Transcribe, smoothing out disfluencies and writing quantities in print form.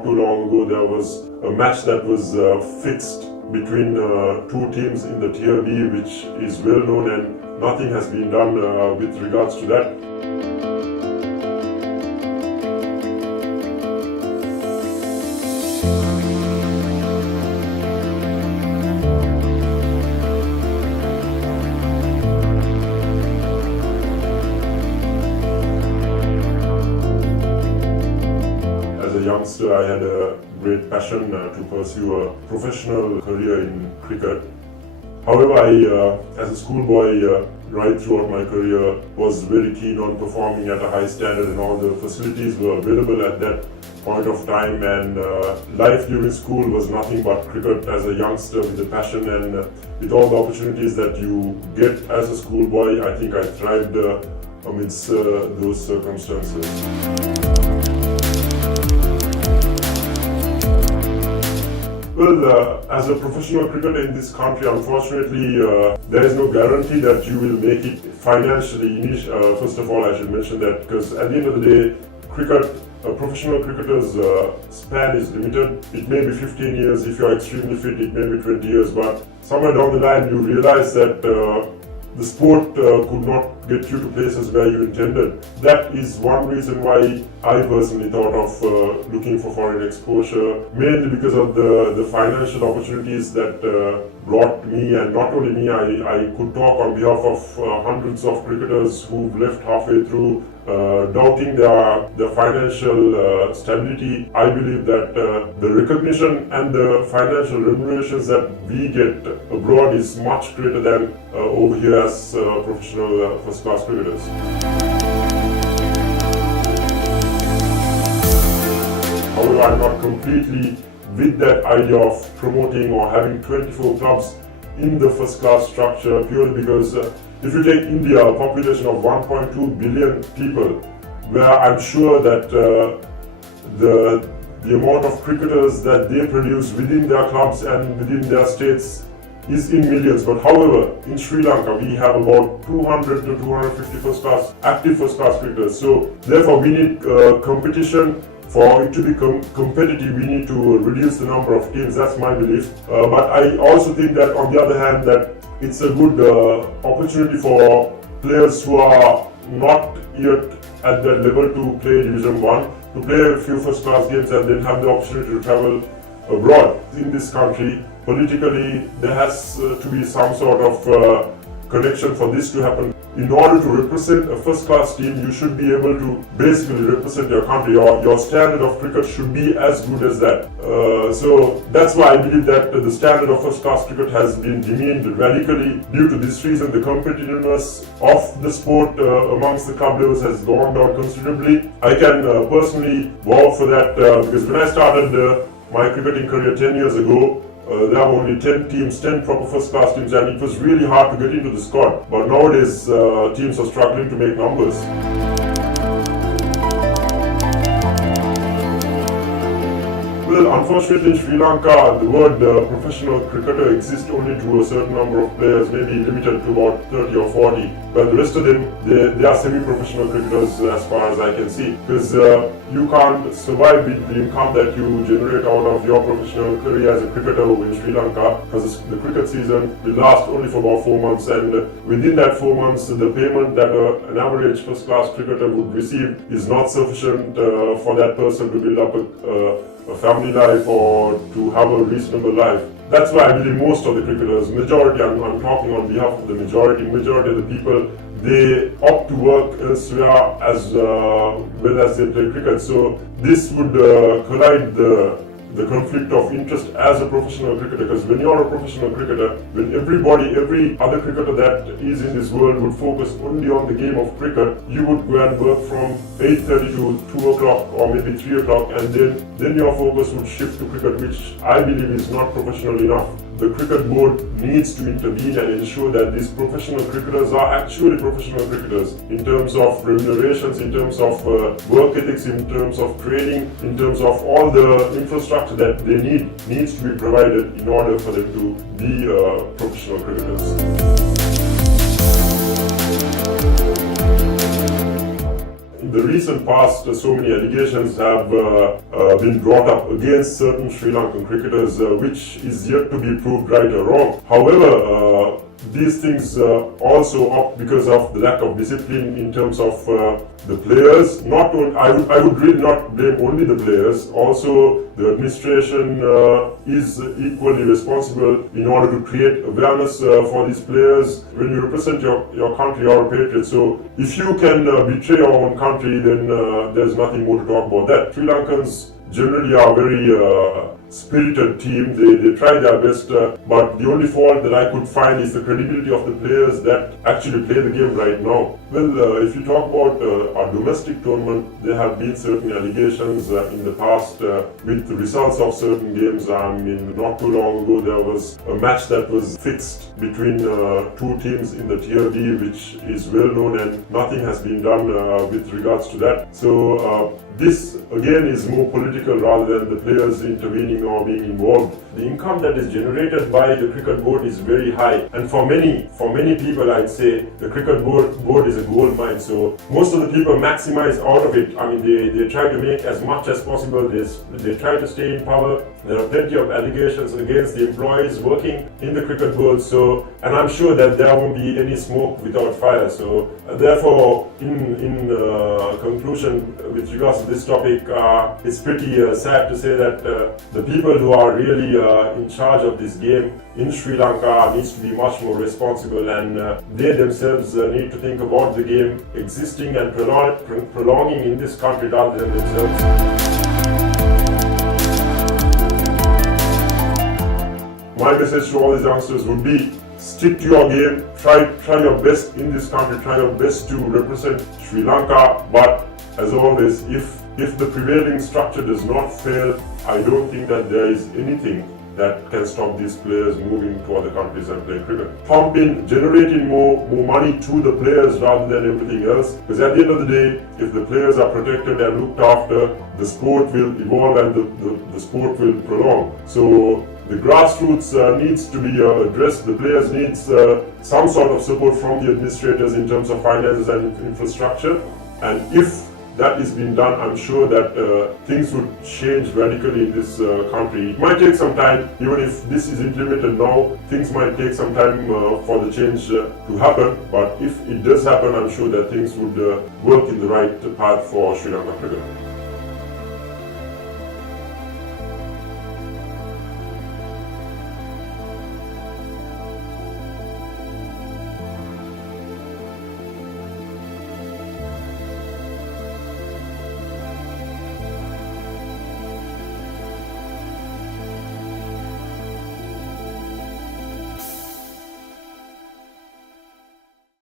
not too long ago there was a match that was fixed between two teams in the Tier B, which is well known, and nothing has been done with regards to that. As a youngster, I had a great passion to pursue a professional career in cricket. However, I, as a schoolboy, right throughout my career, was very keen on performing at a high standard, and all the facilities were available at that point of time, and life during school was nothing but cricket as a youngster with a passion, and with all the opportunities that you get as a schoolboy, I think I thrived amidst those circumstances. Well, as a professional cricketer in this country, unfortunately, there is no guarantee that you will make it financially. First of all, I should mention that, because at the end of the day, a professional cricketer's span is limited. It may be 15 years. If you are extremely fit, it may be 20 years. But somewhere down the line, you realize that the sport could not get you to places where you intended. That is one reason why I personally thought of looking for foreign exposure, mainly because of the financial opportunities that brought me, and not only me, I could talk on behalf of hundreds of cricketers who've left halfway through, doubting their financial stability. I believe that the recognition and the financial remunerations that we get abroad is much greater than over here as professional first-class cricketers. However, I'm not completely with that idea of promoting or having 24 clubs in the first-class structure, purely because if you take India, a population of 1.2 billion people, where I'm sure that the amount of cricketers that they produce within their clubs and within their states is in millions. But however, in Sri Lanka, we have about 200 to 250 active first-class cricketers. So therefore, we need competition. For it to be competitive, we need to reduce the number of teams. That's my belief. But I also think that, on the other hand, that it's a good opportunity for players who are not yet at that level to play Division 1, to play a few first-class games and then have the opportunity to travel abroad. In this country, politically, there has to be some sort of connection for this to happen. In order to represent a first-class team, you should be able to basically represent your country. Your standard of cricket should be as good as that. So that's why I believe that the standard of first-class cricket has been demeaned radically. Due to this reason, the competitiveness of the sport amongst the club levels has gone down considerably. I can personally vouch for that because when I started my cricketing career 10 years ago, there were only 10 teams, 10 proper first-class teams, and it was really hard to get into the squad. But nowadays, teams are struggling to make numbers. Well, unfortunately in Sri Lanka, the word professional cricketer exists only to a certain number of players, maybe limited to about 30 or 40. But the rest of them, they are semi-professional cricketers as far as I can see. Because you can't survive with the income that you generate out of your professional career as a cricketer in Sri Lanka, because the cricket season will last only for about 4 months, and within that 4 months, the payment that an average first-class cricketer would receive is not sufficient for that person to build up a family life or to have a reasonable life. That's why I believe most of the cricketers, majority, I'm talking on behalf of the majority of the people, they opt to work elsewhere as well as they play cricket. So this would collide the conflict of interest as a professional cricketer, because when you're a professional cricketer, when every other cricketer that is in this world would focus only on the game of cricket, you would go and work from 8:30 to 2 o'clock or maybe 3 o'clock, and then your focus would shift to cricket, which I believe is not professional enough. The cricket board needs to intervene and ensure that these professional cricketers are actually professional cricketers in terms of remunerations, in terms of work ethics, in terms of training, in terms of all the infrastructure that they needs to be provided in order for them to be professional cricketers. In in the recent past, so many allegations have been brought up against certain Sri Lankan cricketers, which is yet to be proved right or wrong. However, these things also up because of the lack of discipline in terms of the players. Not only, I would really not blame only the players. Also, the administration is equally responsible in order to create awareness for these players. When you represent your country, you're a patriot. So if you can betray your own country, then there's nothing more to talk about that. Sri Lankans generally are very spirited team. They try their best, but the only fault that I could find is the credibility of the players that actually play the game right now. Well, if you talk about our domestic tournament, there have been certain allegations in the past with the results of certain games. I mean, not too long ago there was a match that was fixed between two teams in the Tier D, which is well known, and nothing has been done with regards to that. So this again is more political rather than the players intervening or being involved. The income that is generated by the cricket board is very high, and for many people, I'd say the cricket board is a gold mine. So most of the people maximize out of it. I mean, they try to make as much as possible. They try to stay in power. There are plenty of allegations against the employees working in the cricket board. So, and I'm sure that there won't be any smoke without fire. So, therefore, in conclusion, with regards to this topic, it's pretty sad to say that the people who are really in charge of this game in Sri Lanka needs to be much more responsible, and they themselves need to think about the game existing and prolonging in this country rather than themselves. My message to all these youngsters would be: stick to your game, try your best in this country, try your best to represent Sri Lanka, but as always, if the prevailing structure does not fail, I don't think that there is anything that can stop these players moving to other countries and playing cricket. Pumping, generating more money to the players rather than everything else. Because at the end of the day, if the players are protected and looked after, the sport will evolve and the sport will prolong. So the grassroots needs to be addressed. The players needs some sort of support from the administrators in terms of finances and infrastructure. And if that is being done, I'm sure that things would change radically in this country. It might take some time. Even if this is implemented now, things might take some time for the change to happen. But if it does happen, I'm sure that things would work in the right path for Sri Lanka cricket.